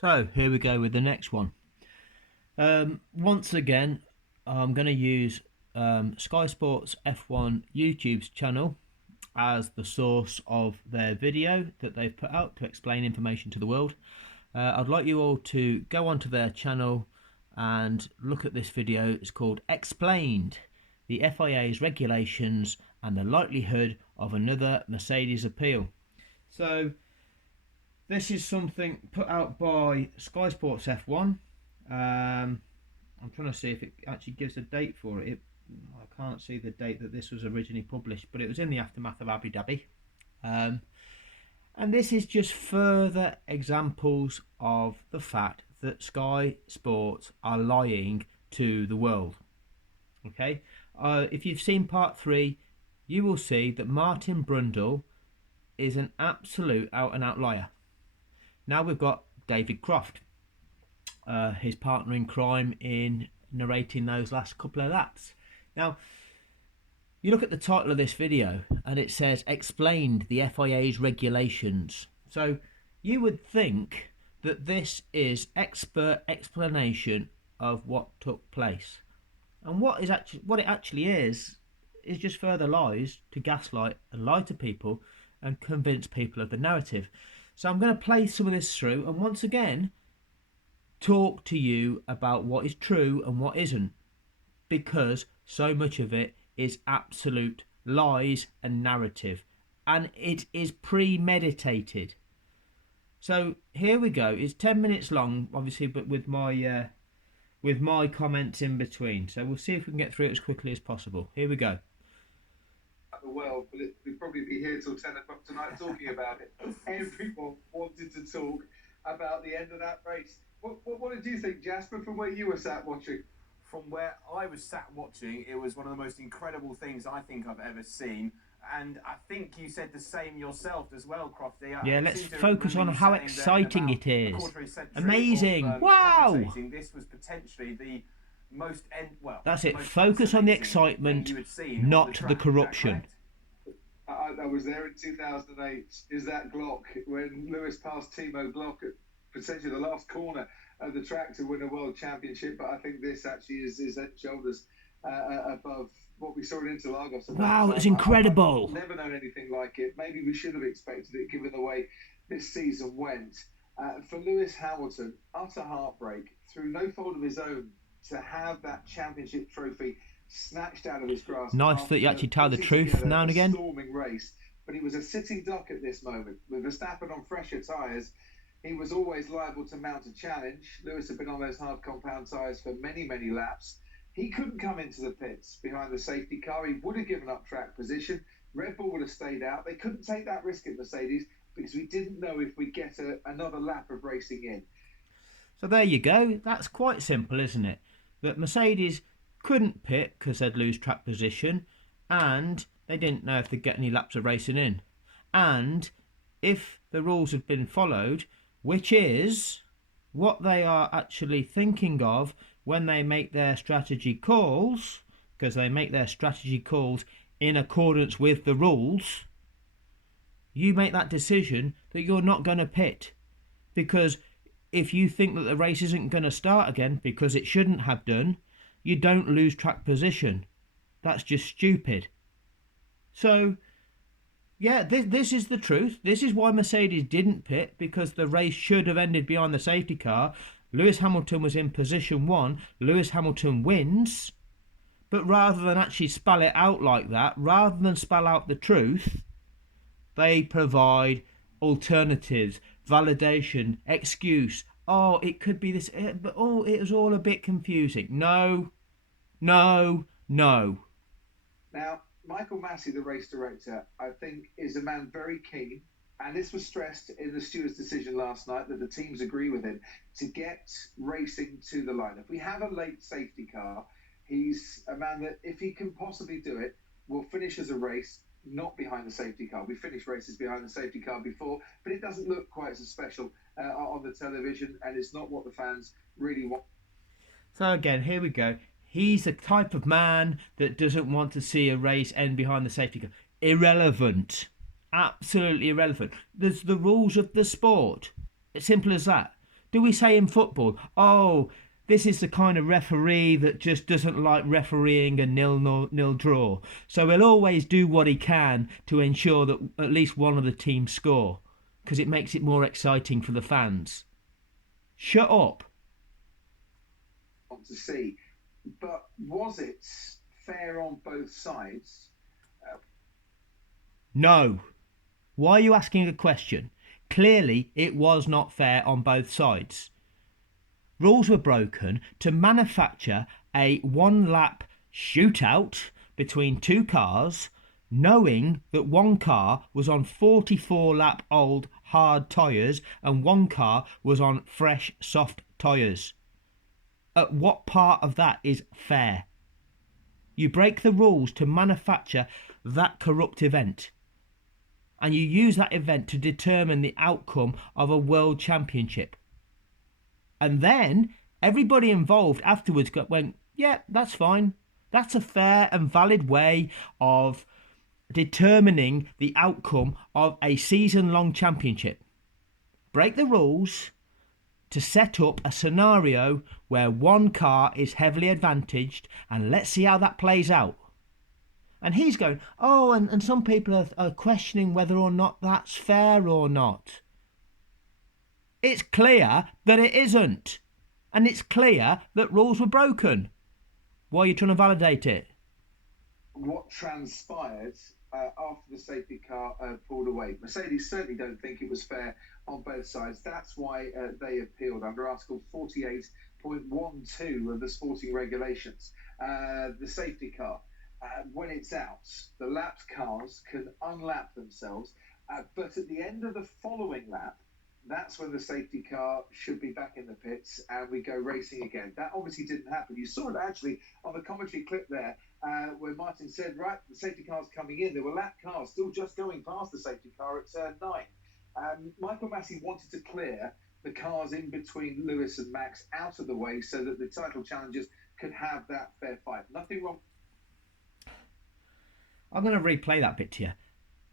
So here we go with the next one. Once again, I'm going to use Skysports F1 YouTube's channel as the source of their video that they've put out to explain information to the world. I'd like you all to go onto their channel and look at this video. It's called Explained, the FIA's regulations and the likelihood of another Mercedes appeal. So this is something put out by Skysports F1. I'm trying to see if it actually gives a date for it. I can't see the date that this was originally published, but it was in the aftermath of Abu Dhabi. And this is just further examples of the fact that Sky Sports are lying to the world. Okay, if you've seen part 3, you will see that Martin Brundle is an absolute out-and-out liar. Now we've got David Croft, his partner in crime, in narrating those last couple of laps. Now, you look at the title of this video and it says Explained, the FIA's regulations. So you would think that this is expert explanation of what took place. And what it actually is just further lies to gaslight and lie to people and convince people of the narrative. So I'm going to play some of this through and once again talk to you about what is true and what isn't, because so much of it is absolute lies and narrative, and it is premeditated. So here we go. It's 10 minutes long, obviously, but with my comments in between. So we'll see if we can get through it as quickly as possible. Here we go. The world, but we'd probably be here till 10 o'clock tonight talking about it. Everyone wanted to talk about the end of that race. What did you think, Jasper, from where you were sat watching? From where I was sat watching, it was one of the most incredible things I think I've ever seen. And I think you said the same yourself as well, Crofty. Yeah, let's focus on how exciting it is. Amazing. Wow. This was potentially the most that's it. Focus on the excitement, not the corruption. I was there in 2008. Is that Glock when Lewis passed Timo Glock at potentially the last corner of the track to win a world championship? But I think this actually is head and shoulders above what we saw in Interlagos. Wow, it's incredible. I've never known anything like it. Maybe we should have expected it given the way this season went. For Lewis Hamilton, utter heartbreak through no fault of his own to have that championship trophy snatched out of his grasp. Nice that you actually tell the truth now and again. Storming race, but he was a sitting duck at this moment. With Verstappen on fresher tyres, he was always liable to mount a challenge. Lewis had been on those hard compound tyres for many, many laps. He couldn't come into the pits behind the safety car. He would have given up track position. Red Bull would have stayed out. They couldn't take that risk at Mercedes because we didn't know if we'd get another lap of racing in. So there you go. That's quite simple, isn't it? That Mercedes couldn't pit because they'd lose track position and they didn't know if they'd get any laps of racing in. And if the rules had been followed, which is what they are actually thinking of when they make their strategy calls, because they make their strategy calls in accordance with the rules, you make that decision that you're not going to pit. Because if you think that the race isn't going to start again because it shouldn't have done, you don't lose track position. That's just stupid. So, yeah, this is the truth. This is why Mercedes didn't pit, because the race should have ended behind the safety car. Lewis Hamilton was in position 1. Lewis Hamilton wins. But rather than actually spell it out like that, rather than spell out the truth, they provide alternatives, validation, excuse. Oh, it could be this, but oh, it was all a bit confusing. No. Now, Michael Massey, the race director, I think is a man very keen, and this was stressed in the steward's decision last night that the teams agree with him, to get racing to the line. If we have a late safety car, he's a man that, if he can possibly do it, will finish as a race not behind the safety car. We finished races behind the safety car before, but it doesn't look quite as special on the television, and it's not what the fans really want. So again, here we go. He's the type of man that doesn't want to see a race end behind the safety car. Irrelevant. Absolutely irrelevant. There's the rules of the sport. It's simple as that. Do we say in football, oh, this is the kind of referee that just doesn't like refereeing a nil draw, so he'll always do what he can to ensure that at least one of the teams score because it makes it more exciting for the fans? Shut up. Want to see, but was it fair on both sides? No. Why are you asking a question? Clearly, it was not fair on both sides. Rules were broken to manufacture a one-lap shootout between two cars, knowing that one car was on 44-lap old hard tyres and one car was on fresh soft tyres. At what part of that is fair? You break the rules to manufacture that corrupt event, and you use that event to determine the outcome of a world championship. And then everybody involved afterwards went, yeah, that's fine. That's a fair and valid way of determining the outcome of a season-long championship. Break the rules to set up a scenario where one car is heavily advantaged, and let's see how that plays out. And he's going, oh, and some people are questioning whether or not that's fair or not. It's clear that it isn't. And it's clear that rules were broken. Why are you trying to validate it? What transpired after the safety car pulled away? Mercedes certainly don't think it was fair on both sides. That's why they appealed under Article 48.12 of the sporting regulations. The safety car, when it's out, the lapped cars can unlap themselves, but at the end of the following lap, that's when the safety car should be back in the pits and we go racing again. That obviously didn't happen. You saw it actually on the commentary clip there where Martin said, right, the safety car's coming in. There were lap cars still just going past the safety car at turn 9. Michael Massey wanted to clear the cars in between Lewis and Max out of the way so that the title challengers could have that fair fight. Nothing wrong. I'm going to replay that bit to you.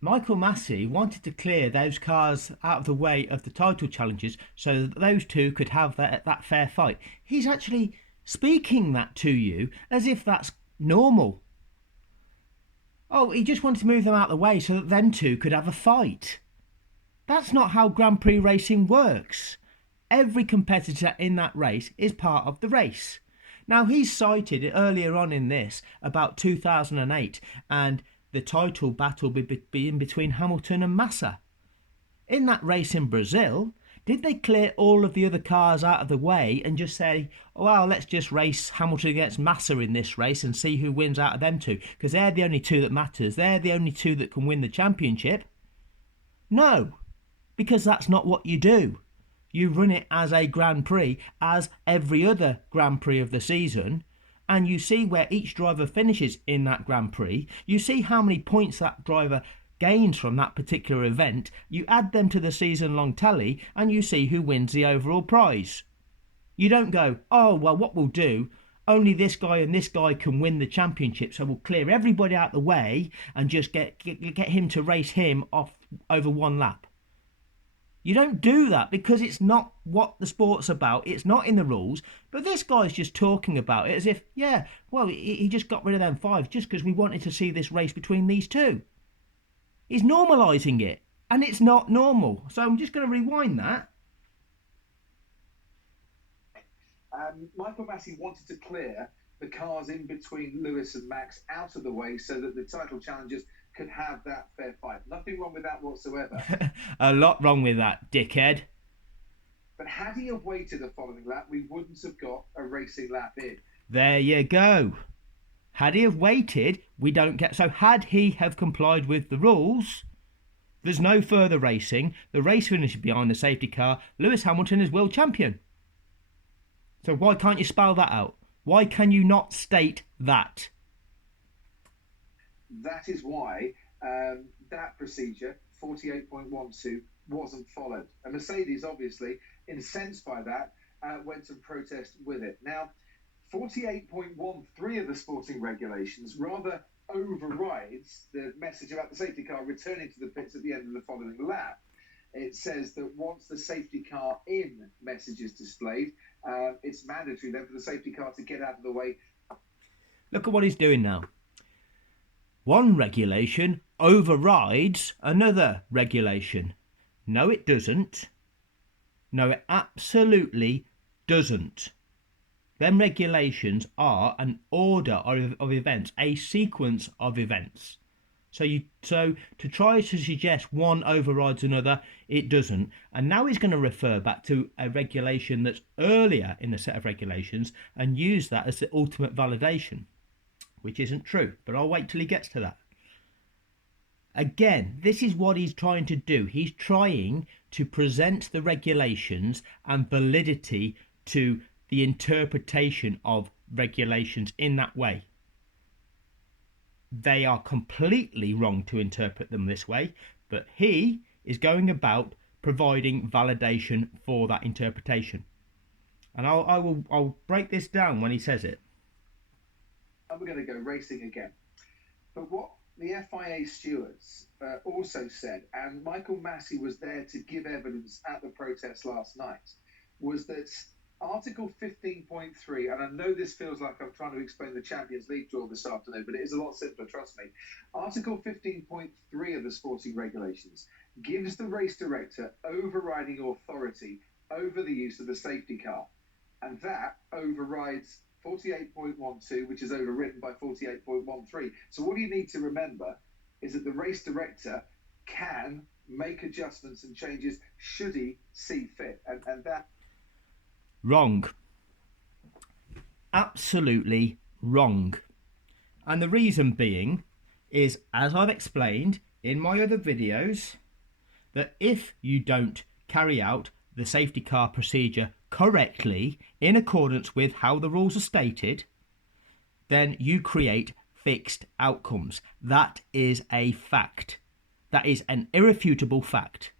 Michael Massey wanted to clear those cars out of the way of the title challenges so that those two could have that fair fight. He's actually speaking that to you as if that's normal. Oh, he just wanted to move them out of the way so that them two could have a fight. That's not how Grand Prix racing works. Every competitor in that race is part of the race. Now, he's cited earlier on in this about 2008 and the title battle being between Hamilton and Massa. In that race in Brazil, did they clear all of the other cars out of the way and just say, well, let's just race Hamilton against Massa in this race and see who wins out of them two, because they're the only two that matters. They're the only two that can win the championship. No, because that's not what you do. You run it as a Grand Prix, as every other Grand Prix of the season, and you see where each driver finishes in that Grand Prix. You see how many points that driver gains from that particular event. You add them to the season-long tally, and you see who wins the overall prize. You don't go, oh, well, what we'll do, only this guy and this guy can win the championship, so we'll clear everybody out the way and just get him to race him off over one lap. You don't do that because it's not what the sport's about. It's not in the rules. But this guy's just talking about it as if, yeah, well, he just got rid of them 5 just because we wanted to see this race between these two. He's normalising it, and it's not normal. So I'm just going to rewind that. Michael Massey wanted to clear the cars in between Lewis and Max out of the way so that the title challengers could have that fair fight. Nothing wrong with that whatsoever. A lot wrong with that, dickhead. But had he have waited the following lap, we wouldn't have got a racing lap in. There you go. Had he have waited, we don't get... So had he have complied with the rules, there's no further racing. The race finishes behind the safety car. Lewis Hamilton is world champion. So why can't you spell that out? Why can you not state that? That is why that procedure, 48.12, wasn't followed. And Mercedes, obviously, incensed by that, went and protested with it. Now, 48.13 of the sporting regulations rather overrides the message about the safety car returning to the pits at the end of the following lap. it says that once the safety car in message is displayed, it's mandatory then for the safety car to get out of the way. Look at what he's doing now. One regulation overrides another regulation. No, it doesn't. No, it absolutely doesn't. Them regulations are an order of events, a sequence of events. So to try to suggest one overrides another, it doesn't. And now he's going to refer back to a regulation that's earlier in the set of regulations and use that as the ultimate validation, which isn't true. But I'll wait till he gets to that. Again, this is what he's trying to do. He's trying to present the regulations and validity to the interpretation of regulations in that way. They are completely wrong to interpret them this way, but he is going about providing validation for that interpretation. And I'll break this down when he says it. And we're going to go racing again. But what the FIA stewards also said, and Michael Massey was there to give evidence at the protest last night, was that Article 15.3, and I know this feels like I'm trying to explain the Champions League draw this afternoon, but it is a lot simpler, trust me. Article 15.3 of the sporting regulations gives the race director overriding authority over the use of the safety car. And that overrides 48.12, which is overwritten by 48.13. So what you need to remember is that the race director can make adjustments and changes should he see fit. And that... Wrong. Absolutely wrong. And the reason being is, as I've explained in my other videos, that if you don't carry out the safety car procedure correctly in accordance with how the rules are stated, then you create fixed outcomes. That is a fact. That is an irrefutable fact.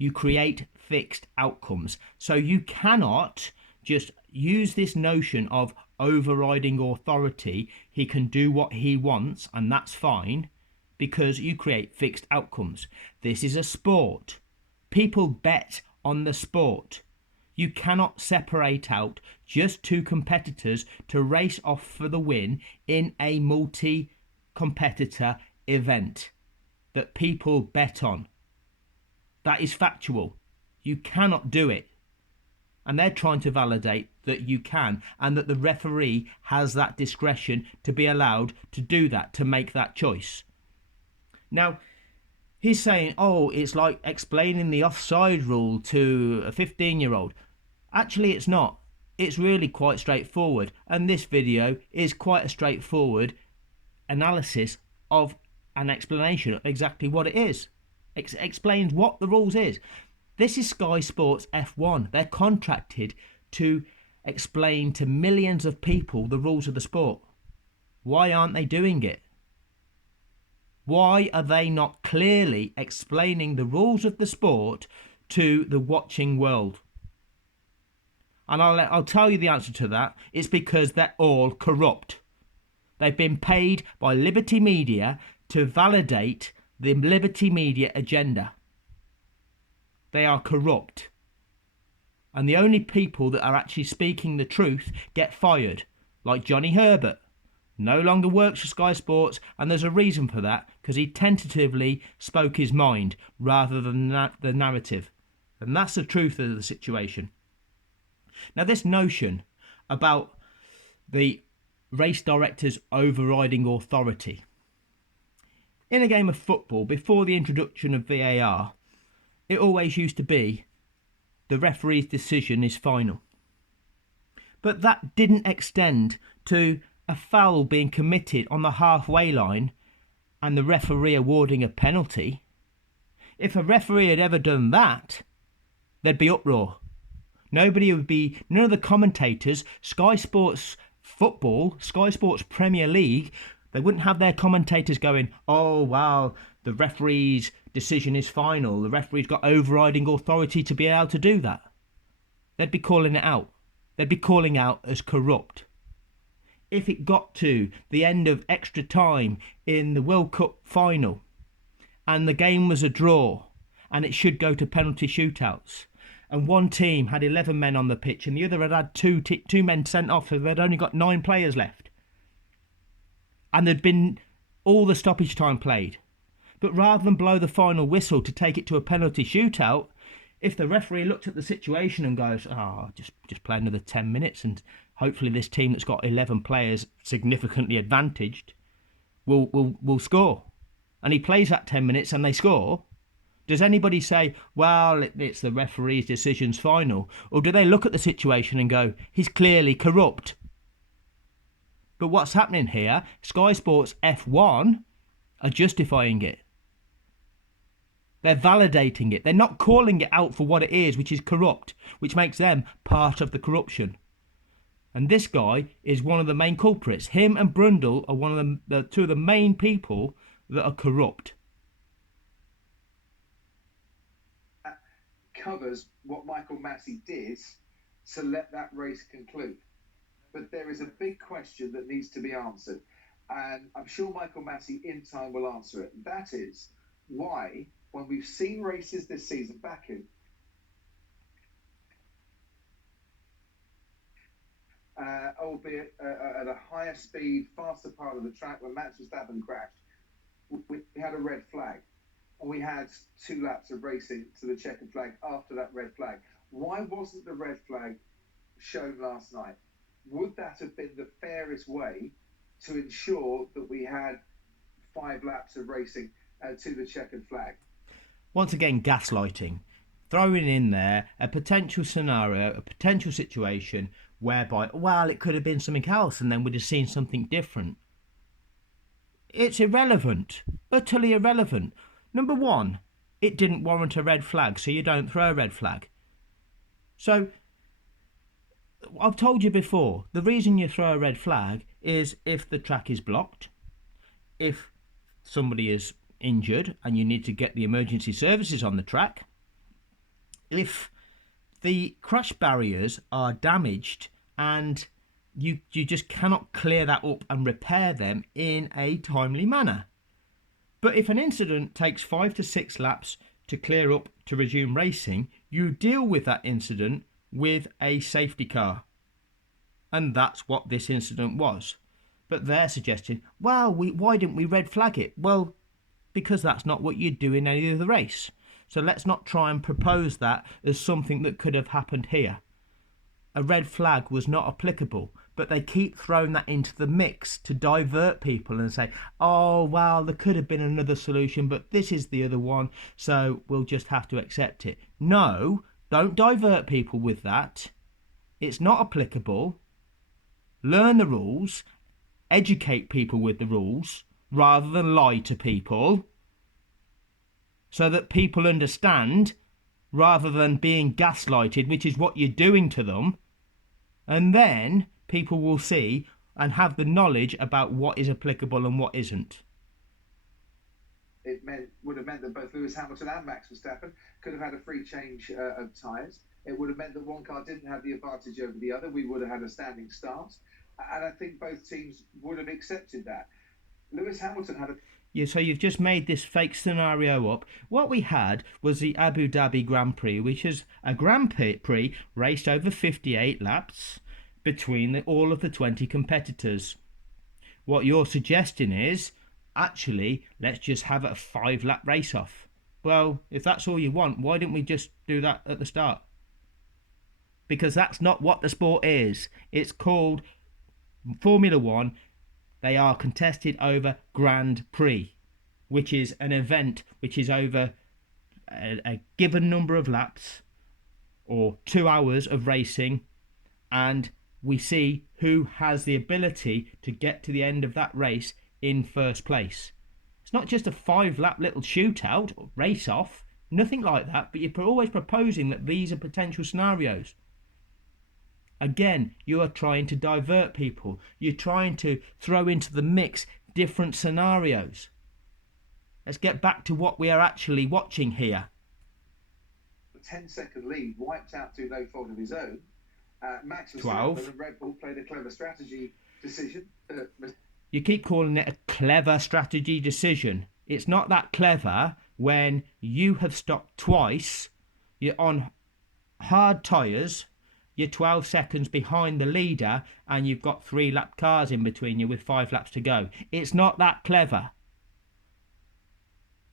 You create fixed outcomes. So you cannot just use this notion of overriding authority. He can do what he wants and that's fine, because you create fixed outcomes. This is a sport. People bet on the sport. You cannot separate out just two competitors to race off for the win in a multi-competitor event that people bet on. That is factual. You cannot do it. And they're trying to validate that you can, and that the referee has that discretion to be allowed to do that, to make that choice. Now, he's saying, oh, it's like explaining the offside rule to a 15-year-old. Actually, it's not. It's really quite straightforward. And this video is quite a straightforward analysis of an explanation of exactly what it is. Explains what the rules is. This is Skysports F1. They're contracted to explain to millions of people the rules of the sport. Why aren't they doing it? Why are they not clearly explaining the rules of the sport to the watching world? And I'll tell you the answer to that. It's because they're all corrupt. They've been paid by Liberty Media to validate the Liberty Media agenda. They are corrupt. And the only people that are actually speaking the truth get fired, like Johnny Herbert. No longer works for Sky Sports, and there's a reason for that, because he tentatively spoke his mind rather than the narrative. And that's the truth of the situation. Now, this notion about the race director's overriding authority. In a game of football, before the introduction of VAR, it always used to be the referee's decision is final. But that didn't extend to a foul being committed on the halfway line and the referee awarding a penalty. If a referee had ever done that, there'd be uproar. None of the commentators, Sky Sports Football, Sky Sports Premier League, they wouldn't have their commentators going, oh, wow, the referee's decision is final. The referee's got overriding authority to be able to do that. They'd be calling it out. They'd be calling out as corrupt. If it got to the end of extra time in the World Cup final and the game was a draw and it should go to penalty shootouts. And one team had 11 men on the pitch and the other had had two men sent off, so they'd only got 9 players left. And there'd been all the stoppage time played. But rather than blow the final whistle to take it to a penalty shootout, if the referee looked at the situation and goes, just play another 10 minutes and hopefully this team that's got 11 players significantly advantaged will score. And he plays that 10 minutes and they score. Does anybody say, well, it's the referee's decision's final? Or do they look at the situation and go, he's clearly corrupt? But what's happening here, Skysports F1 are justifying it. They're validating it. They're not calling it out for what it is, which is corrupt, which makes them part of the corruption. And this guy is one of the main culprits. Him and Brundle are one of the two of the main people that are corrupt. That covers what Michael Massey did to let that race conclude. But there is a big question that needs to be answered. And I'm sure Michael Massey in time will answer it. That is why, when we've seen races this season back in, albeit at a higher speed, faster part of the track, when Max Verstappen crashed, we had a red flag. And we had 2 laps of racing to the checkered flag after that red flag. Why wasn't the red flag shown last night? Would that have been the fairest way to ensure that we had 5 laps of racing to the checkered flag? Once again, gaslighting. Throwing in there a potential scenario, a potential situation whereby, well, it could have been something else and then we'd have seen something different. It's irrelevant. Utterly irrelevant. Number one, it didn't warrant a red flag, so you don't throw a red flag. So, I've told you before, the reason you throw a red flag is if the track is blocked, if somebody is injured and you need to get the emergency services on the track, if the crash barriers are damaged and you just cannot clear that up and repair them in a timely manner. But if an incident takes 5 to 6 laps to clear up to resume racing, you deal with that incident with a safety car. And that's what this incident was. But they're suggesting, well, why didn't we red flag it? Well, because that's not what you do in any of the race. So let's not try and propose that as something that could have happened here. A red flag was not applicable, but they keep throwing that into the mix to divert people and say, oh, well, there could have been another solution, but this is the other one, so we'll just have to accept it. No, don't divert people with that. It's not applicable. Learn the rules, educate people with the rules, rather than lie to people, so that people understand, rather than being gaslighted, which is what you're doing to them. And then people will see and have the knowledge about what is applicable and what isn't. It would have meant that both Lewis Hamilton and Max Verstappen could have had a free change of tyres. It would have meant that one car didn't have the advantage over the other. We would have had a standing start. And I think both teams would have accepted that. Lewis Hamilton had a... Yeah, so you've just made this fake scenario up. What we had was the Abu Dhabi Grand Prix, which is a Grand Prix raced over 58 laps between all of the 20 competitors. What you're suggesting is, actually, let's just have a 5-lap race-off. Well, if that's all you want, why didn't we just do that at the start? Because that's not what the sport is. It's called Formula One. They are contested over Grand Prix, which is an event which is over a given number of laps or 2 hours of racing, and we see who has the ability to get to the end of that race in first place. It's not just a 5-lap little shootout or race-off, nothing like that, but you're always proposing that these are potential scenarios. Again, you are trying to divert people. You're trying to throw into the mix different scenarios. Let's get back to what we are actually watching here. The 10-second lead wiped out through no fault of his own. Max Verstappen 12. and Red Bull played a clever strategy decision. You keep calling it a clever strategy decision. It's not that clever when you have stopped twice, you're on hard tyres, you're 12 seconds behind the leader, and you've got 3-lap cars in between you with 5 laps to go. It's not that clever.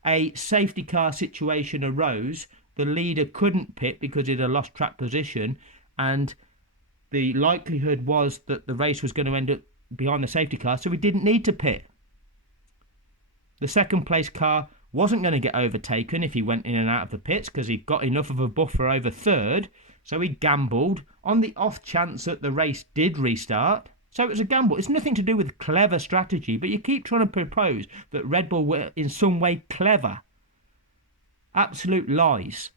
A safety car situation arose. The leader couldn't pit because he'd lost track position, and the likelihood was that the race was going to end up behind the safety car, so he didn't need to pit. The second place car wasn't going to get overtaken if he went in and out of the pits because he got enough of a buffer over third, so he gambled on the off chance that the race did restart. So it was a gamble. It's nothing to do with clever strategy, but you keep trying to propose that Red Bull were in some way clever. Absolute lies.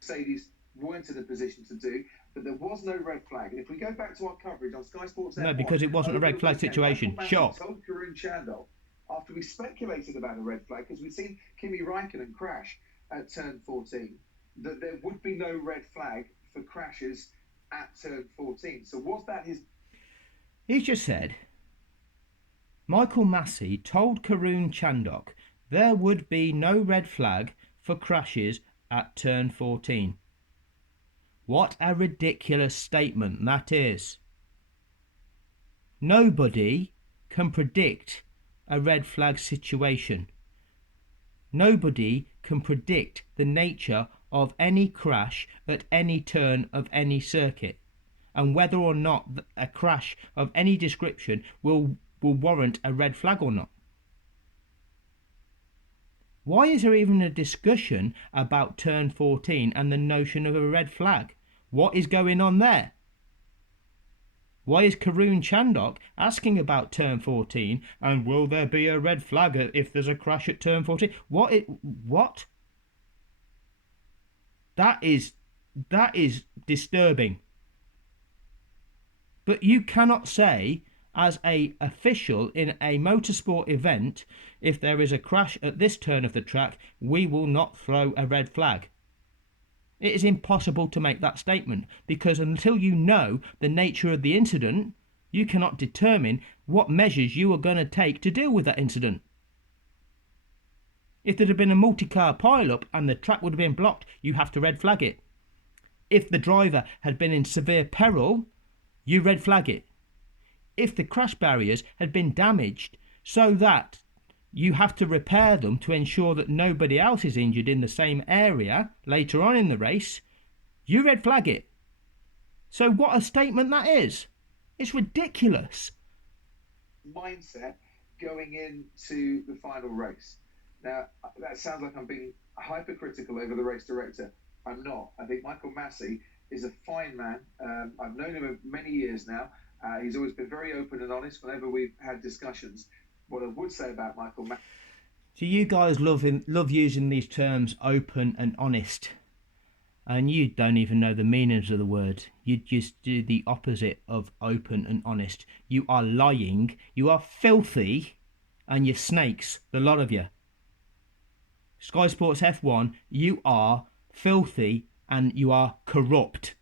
Mercedes weren't in a position to do, but there was no red flag. And if we go back to our coverage on Skysports F1... No, because it wasn't a red flag situation. Sure. Told Karun Chandhok, after we speculated about a red flag, because we'd seen Kimi Raikkonen crash at turn 14, that there would be no red flag for crashes at turn 14. So was that his... He's just said, Michael Massey told Karun Chandhok there would be no red flag for crashes at turn 14. What a ridiculous statement that is. Nobody can predict a red flag situation. Nobody can predict the nature of any crash at any turn of any circuit, and whether or not a crash of any description will warrant a red flag or not. Why is there even a discussion about turn 14 and the notion of a red flag? What is going on there? Why is Karun Chandhok asking about turn 14 and will there be a red flag if there's a crash at turn 14? What? That is disturbing. But you cannot say, as an official in a motorsport event, if there is a crash at this turn of the track, we will not throw a red flag. It is impossible to make that statement, because until you know the nature of the incident, you cannot determine what measures you are going to take to deal with that incident. If there had been a multi-car pile-up and the track would have been blocked, you have to red flag it. If the driver had been in severe peril, you red flag it. If the crash barriers had been damaged so that you have to repair them to ensure that nobody else is injured in the same area later on in the race, you red flag it. So what a statement that is. It's ridiculous. Mindset going into the final race. Now, that sounds like I'm being hypercritical over the race director. I'm not. I think Michael Massey is a fine man. I've known him for many years now. He's always been very open and honest whenever we've had discussions. What I would say about Michael Massey... So you guys love using these terms, open and honest. And you don't even know the meanings of the word. You just do the opposite of open and honest. You are lying, you are filthy, and you're snakes, the lot of you. Skysports F1, you are filthy and you are corrupt.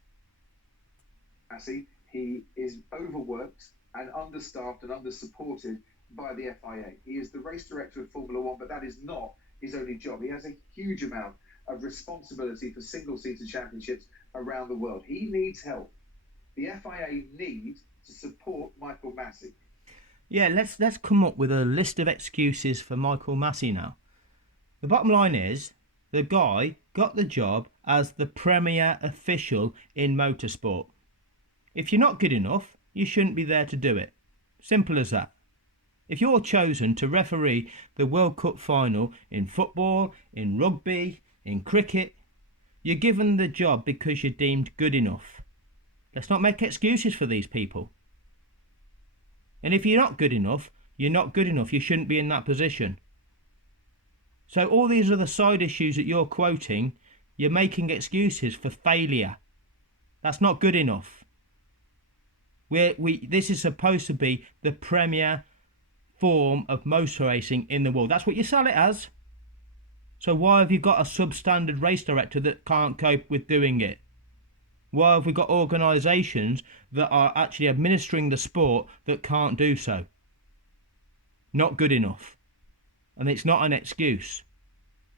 He is overworked and understaffed and undersupported by the FIA. He is the race director of Formula One, but that is not his only job. He has a huge amount of responsibility for single-seater championships around the world. He needs help. The FIA needs to support Michael Massey. Yeah, let's come up with a list of excuses for Michael Massey now. The bottom line is, the guy got the job as the premier official in motorsport. If you're not good enough, you shouldn't be there to do it. Simple as that. If you're chosen to referee the World Cup final in football, in rugby, in cricket, you're given the job because you're deemed good enough. Let's not make excuses for these people. And if you're not good enough, you're not good enough. You shouldn't be in that position. So all these other side issues that you're quoting, you're making excuses for failure. That's not good enough. This is supposed to be the premier form of motor racing in the world. That's what you sell it as. So why have you got a substandard race director that can't cope with doing it? Why have we got organisations that are actually administering the sport that can't do so? Not good enough. And it's not an excuse.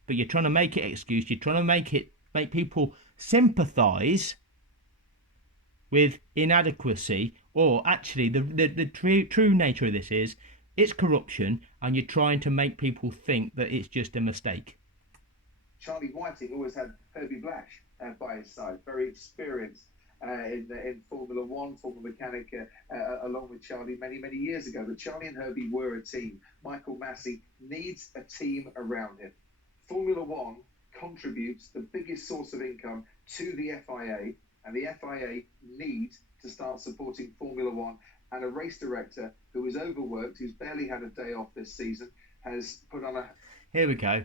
but you're trying to make it excuse. You're trying to make people sympathise with inadequacy, or actually the true nature of this is it's corruption, and you're trying to make people think that it's just a mistake. Charlie Whiting always had Herbie Blash by his side, very experienced in Formula One, former mechanic, along with Charlie many years ago. But Charlie and Herbie were a team. Michael Massey needs a team around him. Formula One contributes the biggest source of income to the FIA, and the FIA need to start supporting Formula One. And a race director who is overworked, who's barely had a day off this season, has put on a... Here we go.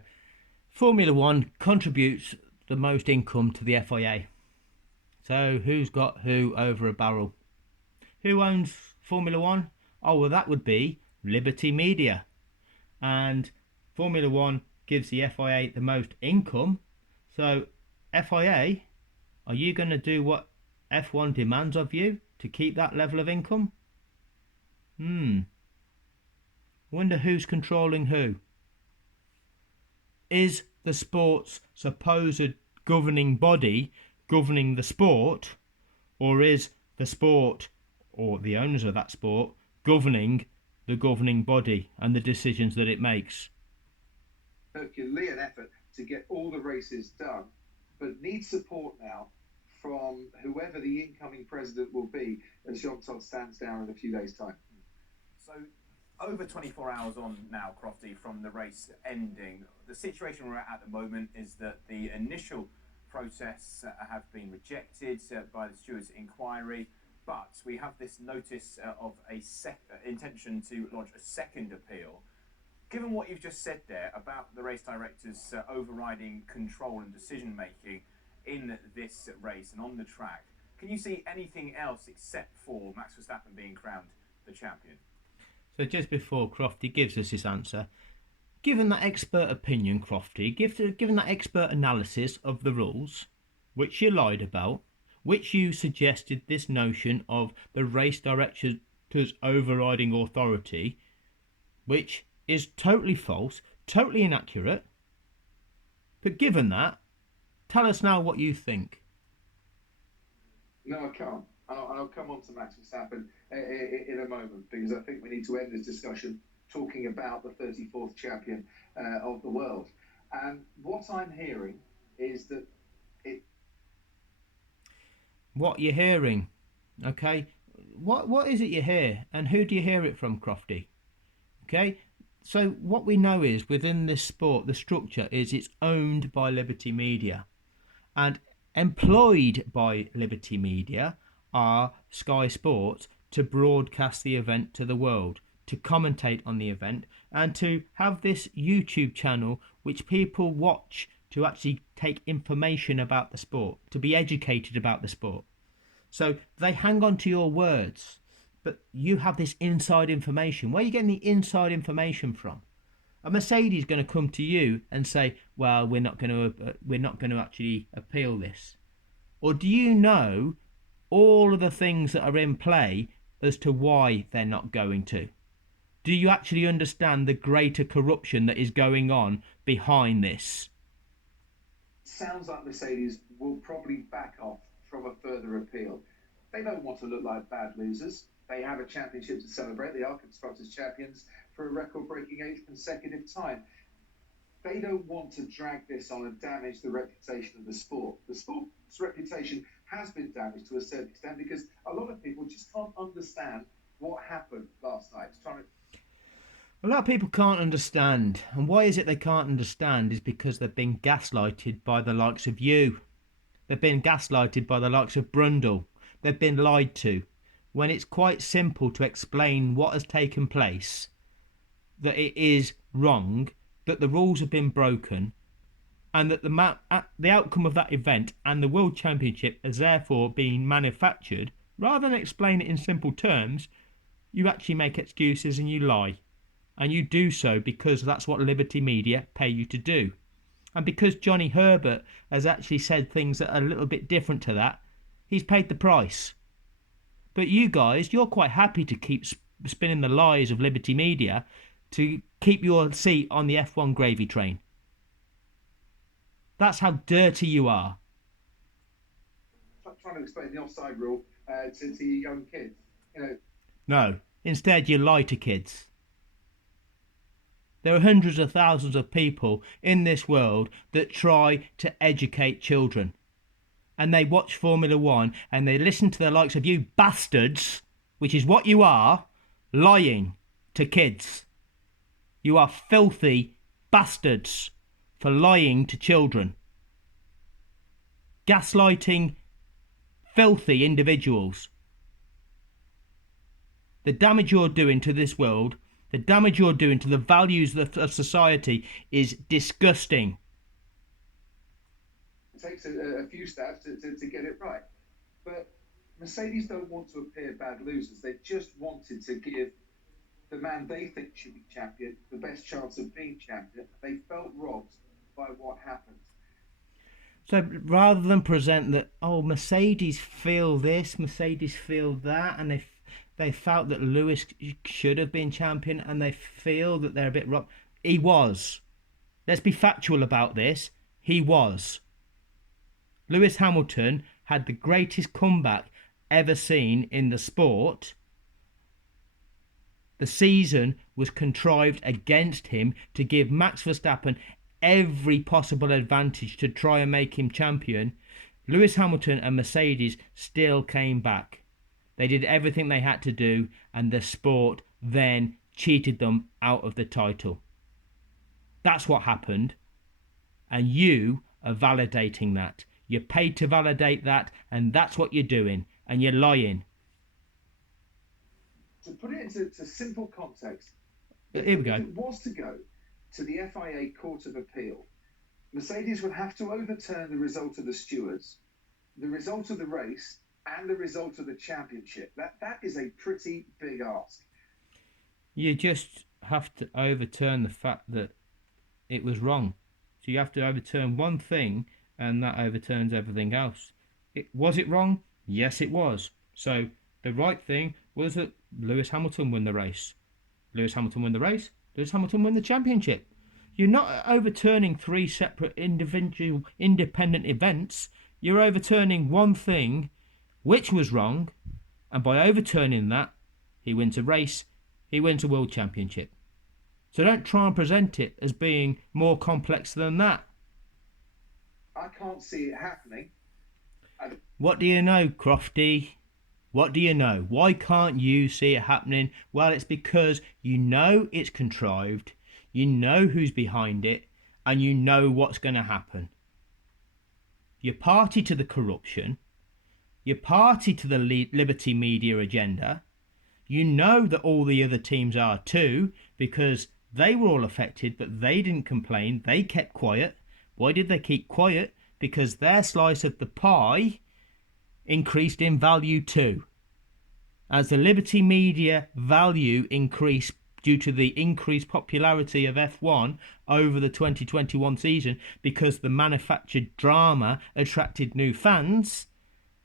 Formula One contributes the most income to the FIA. So who's got who over a barrel? Who owns Formula One? Oh, well, that would be Liberty Media. And Formula One gives the FIA the most income. So FIA, are you going to do what F1 demands of you to keep that level of income? Wonder who's controlling who. Is the sport's supposed governing body governing the sport, or is the sport or the owners of that sport governing the governing body and the decisions that it makes? Herculean effort to get all the races done, but needs support now from whoever the incoming president will be as Jean Todt stands down in a few days' time. So, over 24 hours on now, Crofty, from the race ending, the situation we're at the moment is that the initial protests have been rejected by the stewards' inquiry, but we have this notice of a intention to lodge a second appeal. Given what you've just said there about the race directors overriding control and decision making in this race and on the track, can you see anything else except for Max Verstappen being crowned the champion? So just before Crofty gives us his answer, given that expert opinion, Crofty, given that expert analysis of the rules, which you lied about, which you suggested this notion of the race director's overriding authority, which is totally false, totally inaccurate. But given that, tell us now what you think. No, I can't. I'll come on to Max Verstappen in a moment, because I think we need to end this discussion talking about the 34th champion of the world. And what I'm hearing is that What you're hearing, okay? What is it you hear, and who do you hear it from, Crofty? Okay? So what we know is within this sport, the structure is it's owned by Liberty Media, and employed by Liberty Media are Sky Sports to broadcast the event to the world, to commentate on the event, and to have this YouTube channel which people watch to actually take information about the sport, to be educated about the sport. So they hang on to your words, but you have this inside information. Where are you getting the inside information from? A Mercedes going to come to you and say, well, we're not going to actually appeal this? Or do you know all of the things that are in play as to why they're not going to? Do you actually understand the greater corruption that is going on behind this? Sounds like Mercedes will probably back off from a further appeal. They don't want to look like bad losers. They have a championship to celebrate. They are Constructors' champions for a record-breaking 8th consecutive time. They don't want to drag this on and damage the reputation of the sport. The sport's reputation has been damaged to a certain extent because a lot of people just can't understand what happened last night. A lot of people can't understand. And why is it they can't understand is because they've been gaslighted by the likes of you. They've been gaslighted by the likes of Brundle. They've been lied to. When it's quite simple to explain what has taken place, that it is wrong, that the rules have been broken, and that the outcome of that event and the World Championship has therefore been manufactured, rather than explain it in simple terms, you actually make excuses and you lie. And you do so because that's what Liberty Media pay you to do. And because Johnny Herbert has actually said things that are a little bit different to that, he's paid the price. But you guys, you're quite happy to keep spinning the lies of Liberty Media to keep your seat on the F1 gravy train. That's how dirty you are. Trying to explain the offside rule to your young kids. You know, No. Instead, you lie to kids. There are hundreds of thousands of people in this world that try to educate children. And they watch Formula One and they listen to the likes of you bastards, which is what you are, lying to kids. You are filthy bastards for lying to children. Gaslighting filthy individuals. The damage you're doing to this world, the damage you're doing to the values of society is disgusting. it takes a few steps to get it right. But Mercedes don't want to appear bad losers. They just wanted to give the man they think should be champion the best chance of being champion. They felt robbed by what happened. So rather than present that, oh, Mercedes feel this, Mercedes feel that, and they felt that Lewis should have been champion, and they feel that they're a bit robbed. He was. Let's be factual about this. He was. Lewis Hamilton had the greatest comeback ever seen in the sport. The season was contrived against him to give Max Verstappen every possible advantage to try and make him champion. Lewis Hamilton and Mercedes still came back. They did everything they had to do, and the sport then cheated them out of the title. That's what happened, and you are validating that. You're paid to validate that, and that's what you're doing, and you're lying. To put it into simple context, Here we go. if it was to go to the FIA Court of Appeal, Mercedes would have to overturn the result of the stewards, the result of the race, and the result of the championship. That is a pretty big ask. You just have to overturn the fact that it was wrong. So you have to overturn one thing, and that overturns everything else. Was it wrong? Yes, it was. So the right thing was that Lewis Hamilton won the race. Lewis Hamilton won the race. Lewis Hamilton won the championship. You're not overturning three separate individual independent events. You're overturning one thing which was wrong, and by overturning that, he wins a race, he wins a world championship. So don't try and present it as being more complex than that. I can't see it happening. What do you know, Crofty? What do you know? Why can't you see it happening? Well, it's because you know it's contrived, you know who's behind it, and you know what's going to happen. You're party to the corruption, you're party to the Liberty Media agenda. You know that all the other teams are too, because they were all affected, but they didn't complain. They kept quiet. Why did they keep quiet? Because their slice of the pie increased in value too. As the Liberty Media value increased due to the increased popularity of F1 over the 2021 season, because the manufactured drama attracted new fans,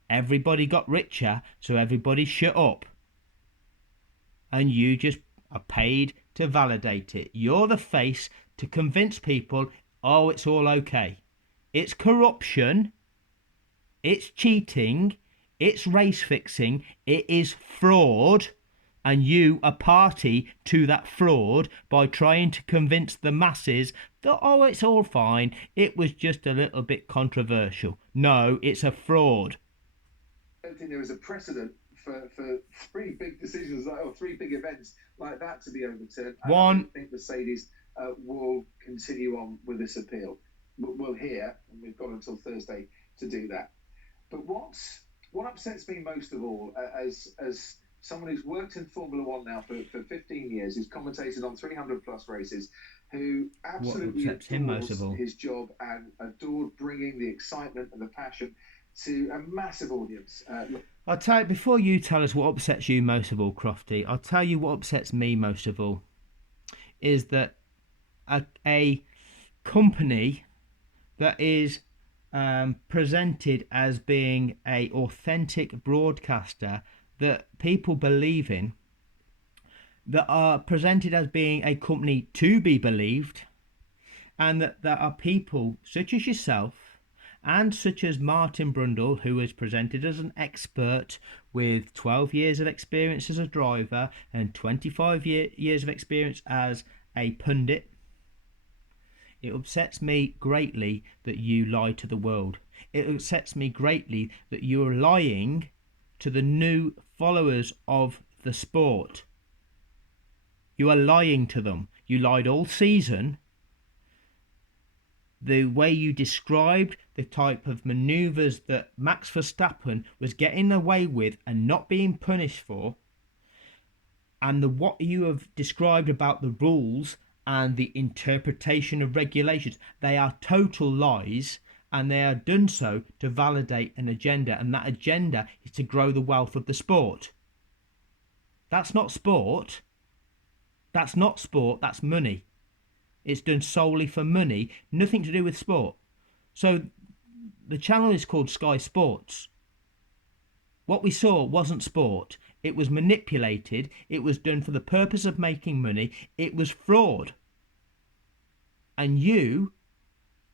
everybody got richer, so everybody shut up. And you just are paid to validate it. You're the face to convince people, oh, it's all okay. It's corruption, it's cheating, it's race fixing, it is fraud, and you are party to that fraud by trying to convince the masses that, oh, it's all fine, it was just a little bit controversial. No, it's a fraud. I don't think there is a precedent for three big decisions or three big events like that to be overturned. I don't think Mercedes will continue on with this appeal. We'll hear, and we've got until Thursday to do that. But what upsets me most of all, as someone who's worked in Formula One now for 15 years, who's commentated on 300 plus races, who absolutely adores his job and adored bringing the excitement and the passion to a massive audience. I'll tell you, before you tell us what upsets you most of all, Crofty, I'll tell you what upsets me most of all, is that a company that is presented as being a authentic broadcaster that people believe in, that are presented as being a company to be believed, and that there are people such as yourself and such as Martin Brundle, who is presented as an expert with 12 years of experience as a driver and 25 years of experience as a pundit. It upsets me greatly that you lie to the world. It upsets me greatly that you are lying to the new followers of the sport. You are lying to them. You lied all season. The way you described the type of manoeuvres that Max Verstappen was getting away with and not being punished for, and what you have described about the rules and the interpretation of regulations, they are total lies, and they are done so to validate an agenda, and that agenda is to grow the wealth of the sport. That's not sport. That's not sport, that's money. It's done solely for money, nothing to do with sport. So the channel is called Sky Sports. What we saw wasn't sport. It was manipulated. It was done for the purpose of making money. It was fraud. And you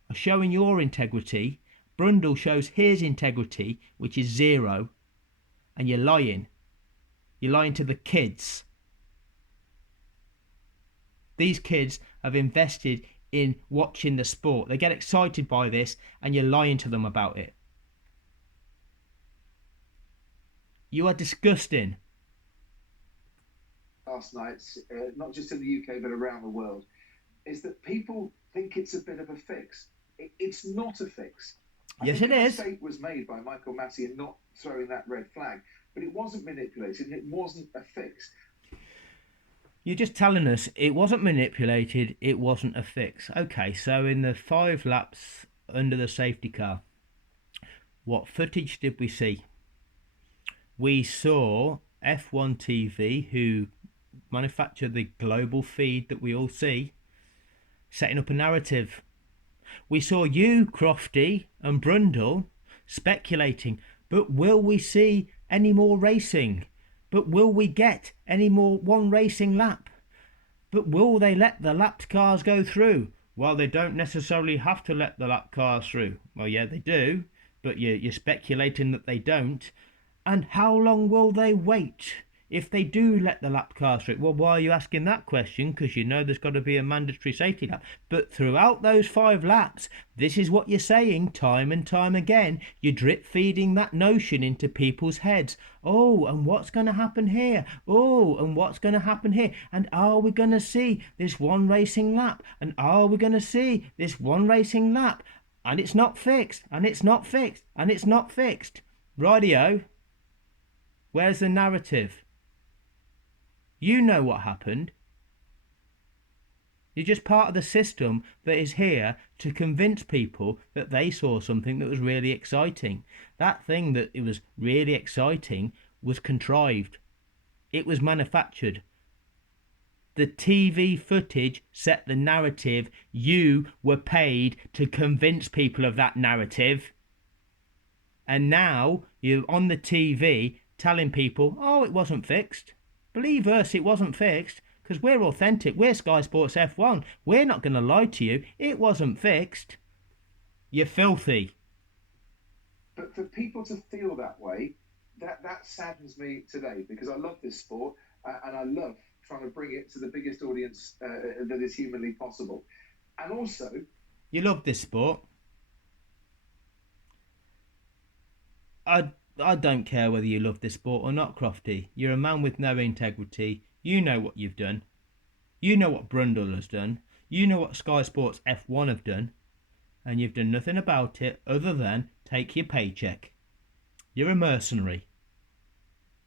are showing your integrity. Brundle shows his integrity, which is zero. And you're lying. You're lying to the kids. These kids have invested in watching the sport. They get excited by this, and you're lying to them about it. You are disgusting. Last night, not just in the UK but around the world, is that people think it's a bit of a fix. It's not a fix. Yes, it is. A mistake was made by Michael Massey in not throwing that red flag, but it wasn't manipulated and it wasn't a fix. You're just telling us it wasn't manipulated, it wasn't a fix. Okay, so in the 5 laps under the safety car, what footage did we see? We saw F1 TV, who manufacture the global feed that we all see, setting up a narrative. We saw you, Crofty and Brundle, speculating, but will we see any more racing? But will we get any more one racing lap? But will they let the lapped cars go through? Well, they don't necessarily have to let the lapped cars through. Well, yeah, they do, but you're speculating that they don't. And how long will they wait if they do let the lap cars through? Well, why are you asking that question? Because you know there's got to be a mandatory safety lap. But throughout those 5 laps, this is what you're saying time and time again. You're drip feeding that notion into people's heads. Oh, and what's going to happen here? Oh, and what's going to happen here? And are we going to see this one racing lap? And are we going to see this one racing lap? And it's not fixed, and it's not fixed, and it's not fixed. Rightio. Where's the narrative? You know what happened. You're just part of the system that is here to convince people that they saw something that was really exciting. That thing that it was really exciting was contrived. It was manufactured. The TV footage set the narrative. You were paid to convince people of that narrative. And now you're on the TV telling people, oh, it wasn't fixed. Believe us, it wasn't fixed, because we're authentic. We're Skysports F1. We're not going to lie to you. It wasn't fixed. You're filthy. But for people to feel that way, that saddens me today, because I love this sport and I love trying to bring it to the biggest audience that is humanly possible. And also... You love this sport. I don't care whether you love this sport or not, Crofty. You're a man with no integrity. You know what you've done. You know what Brundle has done. You know what Sky Sports F1 have done. And you've done nothing about it other than take your paycheck. You're a mercenary.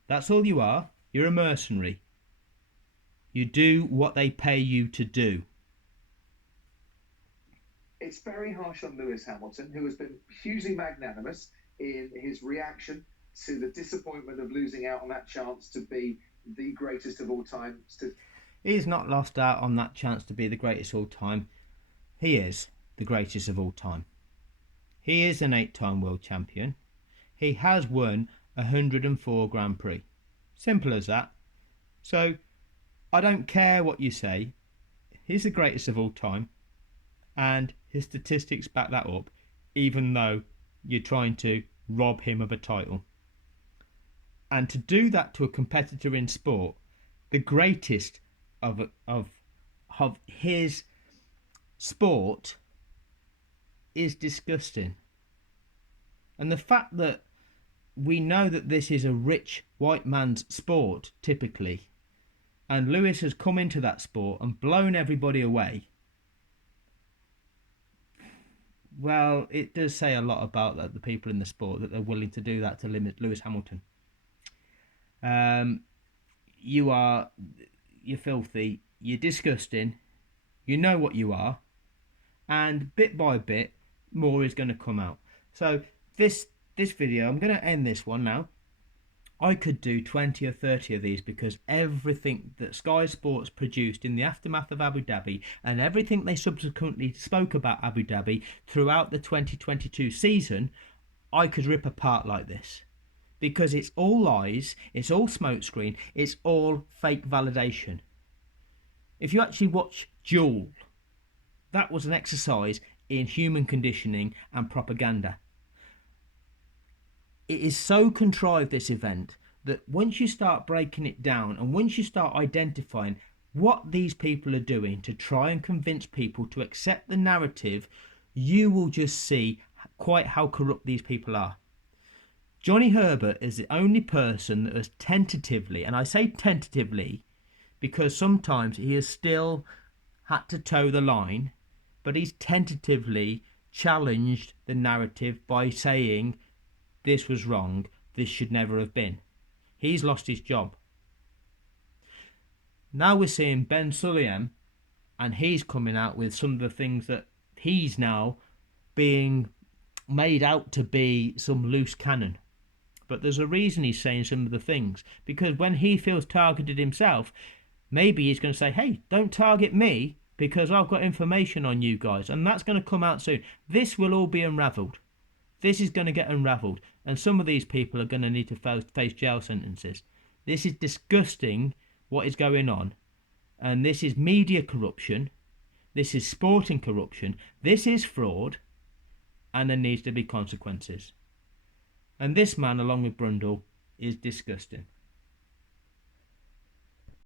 That's all you are. You're a mercenary. You do what they pay you to do. It's very harsh on Lewis Hamilton, who has been hugely magnanimous in his reaction to the disappointment of losing out on that chance to be the greatest of all time. He's not lost out on that chance to be the greatest of all time. He is the greatest of all time. He is an 8-time world champion. He has won 104 Grand Prix. Simple as that. So I don't care what you say. He's the greatest of all time. and his statistics back that up, even though you're trying to rob him of a title. And to do that to a competitor in sport, the greatest of his sport, is disgusting. And the fact that we know that this is a rich white man's sport typically, and Lewis has come into that sport and blown everybody away, well, it does say a lot about the people in the sport that they're willing to do that to limit Lewis Hamilton. You're filthy, you're disgusting, you know what you are, and bit by bit more is going to come out. So this video, I'm going to end this one now. I could do 20 or 30 of these, because everything that Sky Sports produced in the aftermath of Abu Dhabi and everything they subsequently spoke about Abu Dhabi throughout the 2022 season, I could rip apart like this. Because it's all lies, it's all smokescreen, it's all fake validation. If you actually watch Duel, that was an exercise in human conditioning and propaganda. It is so contrived, this event, that once you start breaking it down and once you start identifying what these people are doing to try and convince people to accept the narrative, you will just see quite how corrupt these people are. Johnny Herbert is the only person that has tentatively, and I say tentatively because sometimes he has still had to toe the line, but he's tentatively challenged the narrative by saying this was wrong, this should never have been. He's lost his job. Now we're seeing Ben Sulayem, and he's coming out with some of the things that he's now being made out to be some loose cannon. But there's a reason he's saying some of the things, because when he feels targeted himself, maybe he's going to say, hey, don't target me because I've got information on you guys, and that's going to come out soon. This will all be unravelled. This is going to get unravelled, and some of these people are going to need to face jail sentences. This is disgusting what is going on, and this is media corruption, this is sporting corruption, this is fraud, and there needs to be consequences. And this man, along with Brundle, is disgusting.